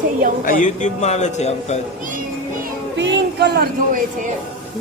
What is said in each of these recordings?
છે ઈ અંકલ આ યુટ્યુબ માં આવે છે અંકલ પિંક કલર જોવે છે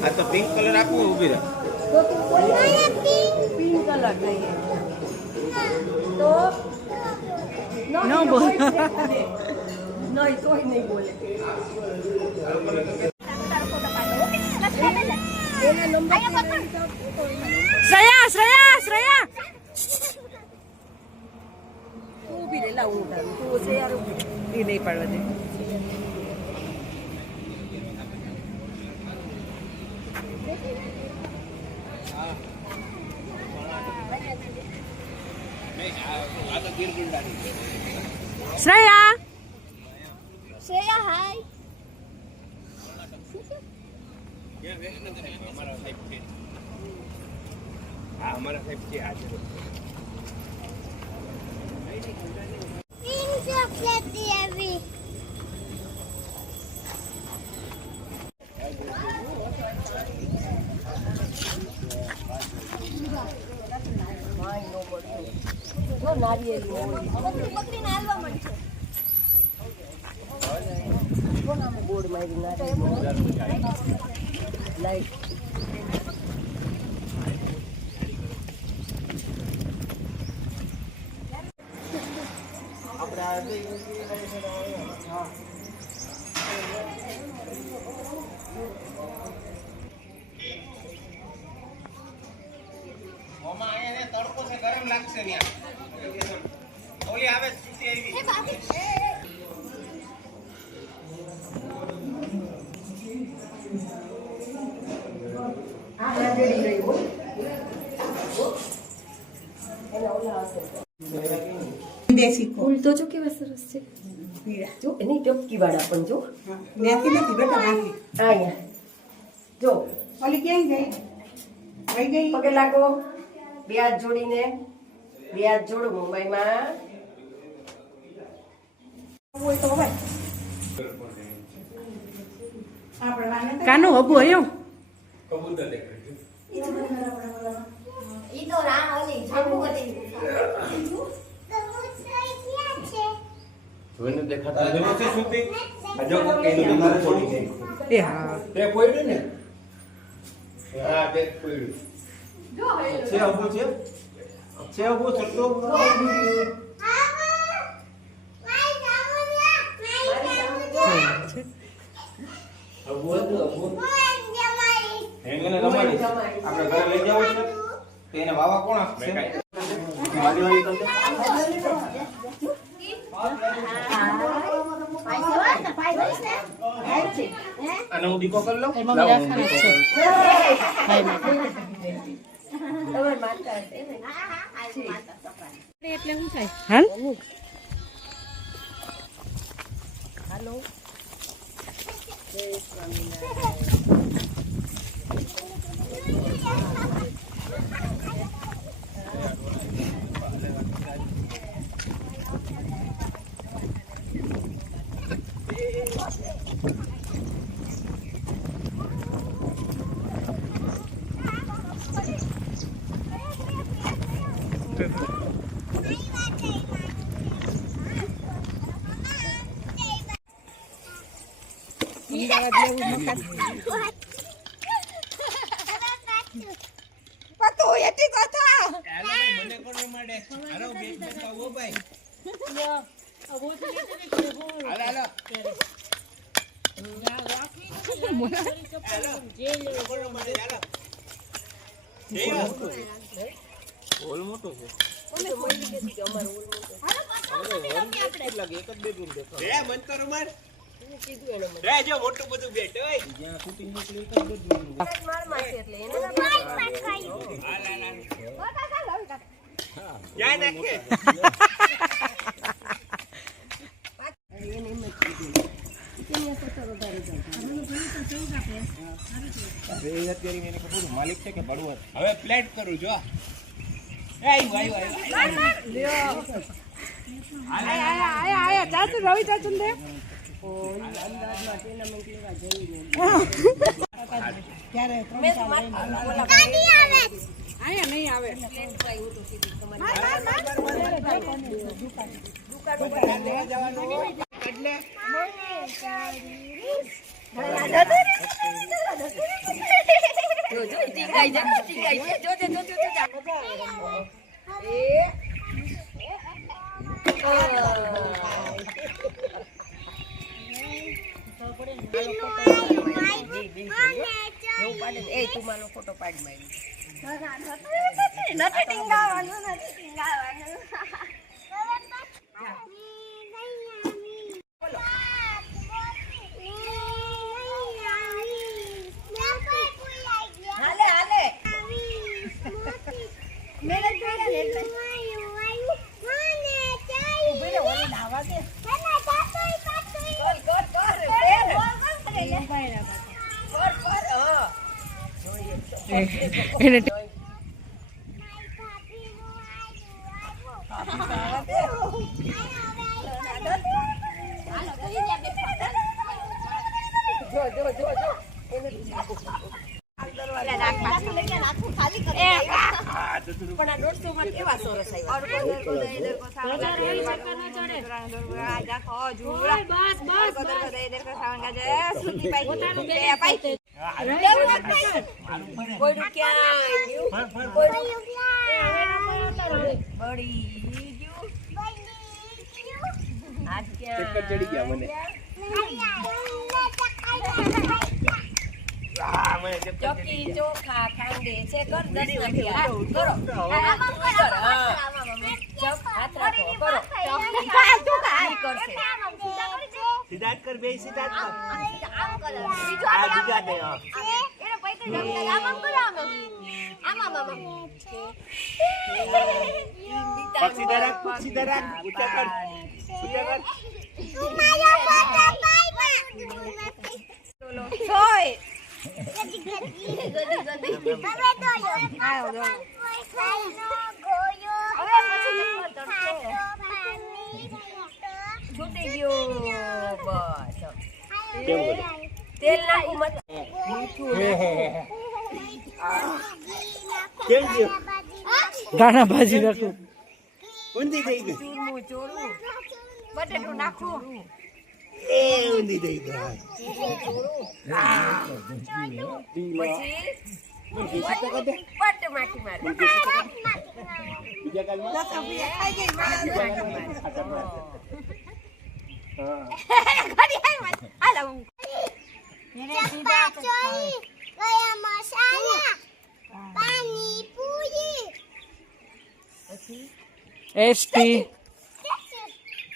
આ તો પિંક કલર આપું ઊભી રહે તો તું બોલ પિંક કલર જોઈએ તો ન બોલ નહીં તોય નહીં બોલે શ્રેયા શ્રેયા શ્રેયા ઊભી રે લાવ હું કરું તું શ્રેયા ઊભી એ નહીં પાડવા દે શ્રેયા શ્રેયા હાય हमारा साइड के आज तीन चॉकलेट दिए अभी નો નારિયેળ પકડી નાલવા મળશે કોણ આમે બોર્ડ મારી નારિયેળ લાઈટ ઓમાં આયા તડકો છે ગરમ લાગશે ન્યા ઓલી આવે સીટી આવી એ બાકી આ નારિયેળ રહી હો એના ઓલા હશે દેશી ફૂલ તો જો કેવા સરસ છે જો એની ટપકી વાળા પણ જો નથી નથી બેટા નાખી અહીંયા જો ઓલી ક્યાં ગઈ વહી ગઈ પગે લાગો બે હાથ જોડીને બે હાથ જોડો મુંબઈમાં હોય તો હવે આપણે વાને કાનો હબુ આયો કબૂતર દેખાય ઈ તો રા ઓલી જાંબુ હતી જોઈને દેખાતા જો છે શૂટિંગ આજો કેનું તમારે છોડી છે એ હા તે પોઈડું ને હા તે પોઈડું છે આવું છે આવું છટલો હેંગને રમાડી આપણે ઘરે લઈ જાવ છે તો એને વાવા કોણ આપશે વાલી વાલી તમને અને હું ડીકો કરી લઉં એટલે શું થાય હાલ હાલો જય પતો એટી কথা મને કોને માડે હાલો બેટ બતાવો ભાઈ હાલો હાલો ઓલ મોટો છે લાગે એક જ બેડરૂમ દેખો રે મન તો રમાડ રે જો મોટું બધું બેટ ઓય જ્યાં શૂટિંગ નીકળી એક જ બેડરૂમ માર માસી એટલે એને જાય નાખે માલિક છે કે ભડું હવે પ્લેટ કરું જો આયા ચાચુ રવિ ચાચુ દે અંદાજમાં ટુર્નામેન્ટ લેવા જઈ ત્યારે આયા નહીં આવે એટલે એ તું મારો ફોટો પાડી મારી નથી ટીંગાવાનું નથી ટીંગાવાનું હાલે હાલે પણ આ 150 માં કેવા સરસ ચક્કર ચડી ગયા મને ચોકી ચોખા ખાંડે છે કર 10 ના કરો હાથ રાખો કરો કરશે સિદ્ધાર્થ કર બે સિદ્ધાર્થ કર બીજો આ બીજા દે હા એને પૈસા આમ કરો આમ સીધા રાખ ઊંચા કર સોય છૂટી ગયું બસ કેમ બોલે તેલ નાખું મત કેમ ગયો દાણા ભાજી રાખું ઊંધી થઈ ગઈ ચૂરમું ચોરું બટેટું નાખું એ ઊંધી થઈ ગઈ પછી પટ માખી મારે બીજા કાલમાં એસટી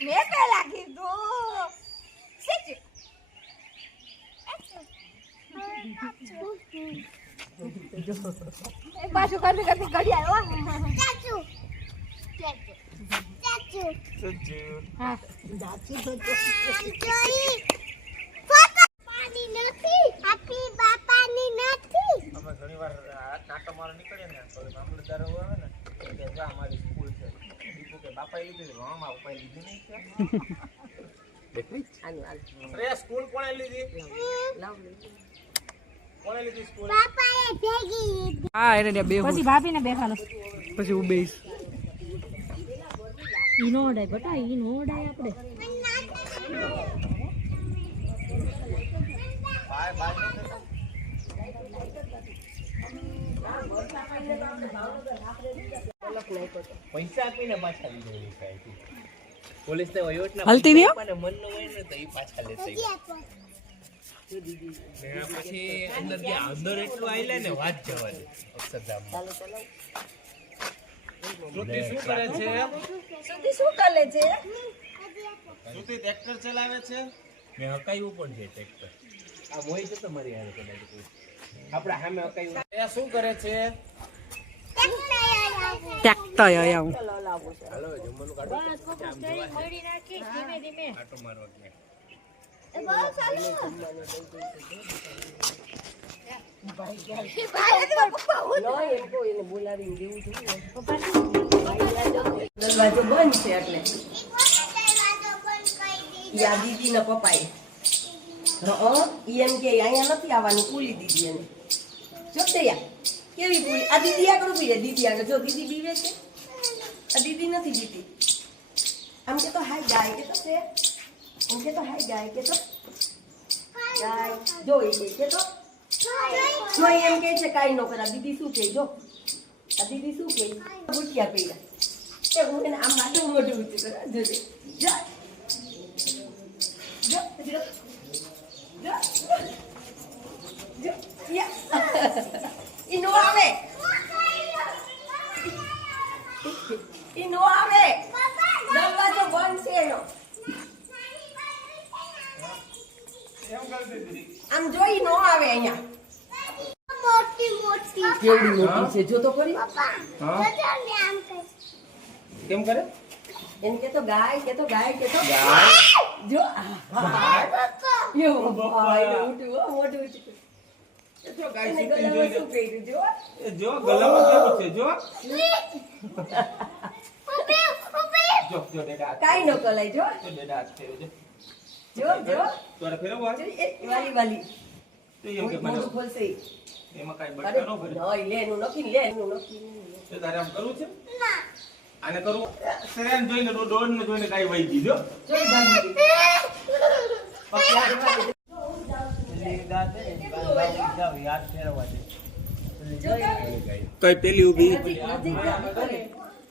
મેં પેલા કીધું પાછું કરતી કરતી ઘડી આવ્યો ચાચુ ચાચુ પાણી નથી આપી બાપાની નથી અમે ઘણીવાર નાટો મારો નીકળે ને તો મામલતદાર આવે ને કે જા અમારી સ્કૂલ છે દીપુ કે બાપાએ લીધી રોમા બાપાએ લીધી નહીં કે આનું હાલ અરે સ્કૂલ કોણે લીધી લવલી કોણે લીધી સ્કૂલ બાપાએ ભેગી હા એને બે પછી ભાભીને બેઠા પછી હું બેસ ઈ નો ઓડાય બટા ઈ નો ઓડાય આપણે બાય બાય પૈસા આપીને પાછા લીધો પોલીસ તો વહીવટ ના હલતી નહીં હો? મને મન નો હોય ને તો એ પાછા લેશે પછી અંદર ગયા અંદર એટલું આયલા ને વાત જવા દે અક્ષરધામમાં શ્રુતિ શું કરે છે સુધી શું કરે છે શ્રુતિ ટ્રેક્ટર ચલાવે છે મેં હકાયું પણ છે ટ્રેક્ટર આ મોઈ છે તમારી હારે કદાચ કોઈ આપડા સામે હકાયું એ શું કરે છે ટ્રેક્ટર આયા હું હાલો જમવાનું કાઢો મળી નાખી ધીમે ધીમે આટો મારવા ગયા એને બોલાવીને દેવું જોઈએ દરવાજો બંધ છે એટલે યા દીદી ના પપ્પાએ એમ કે અહીંયા નથી આવવાનું પૂરી દીધી એને જો યા કેવી પૂરી આ દીદી આગળ ઉભી રહે દીદી આગળ જો દીદી બીવે છે આ દીદી નથી જીતી આમ કે તો હાય જાય કે તો છે એમ કે તો હાય ગાય કે તો ગાય જો એ કે તો જો એમ કે છે કાઈ નો કરા દીદી શું કે જો આ દીદી શું કે બુટિયા પીડા એ હું એને આમ માટે મોઢું ઊંચું કરા જોજે જો જો જો જો જો યા ઈ નો આવે ઈ નો આવે દરવાજો બંધ છે એનો આમ જોઈ નો આવે અહીંયા કેવડી મોટી છે જો તો ખરી કેમ કરે એમ કે તો ગાય કે તો ગાય કે તો જો એવું ભાઈ મોટું હો, મોટું છે જો ગાય એને સુતી ગળામાં જોઈને શું કર્યું જો એ જો ગલામાં કેવું છે જો જો જો ડેડા કાઈ નો કલાય જો જો ડેડા હાથ ફેરવે જો જો તારે ફેરવો હાથ? જો એ વાલી વાલી તો એમ કે મોટું મને ખોલશે એમાં કાંઈ અરે બટકા ન ભરે નહીં લે એનું નક્કી લે એનું નક્કી તો તારે આમ કરવું છે આને કરવું સરેન જોઈને ડોન ને જોઈને કાંઈ વહી ગઈ જો જોઈ ભાગી કઈ પેલી ઊભી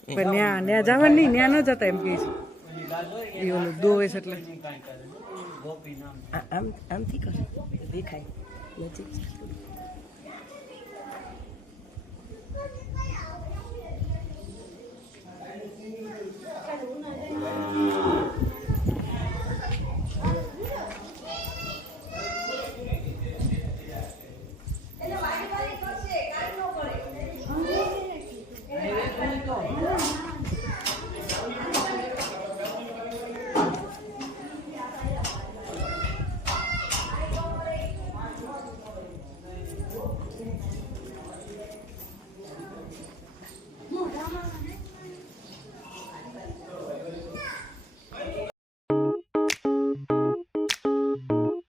પણ ન્યા જવાનું નહીં ન્યા ન જતા એમ કે છે એ ઓલું દોવે છે એટલે આમ આમથી કર દેખાય નજીક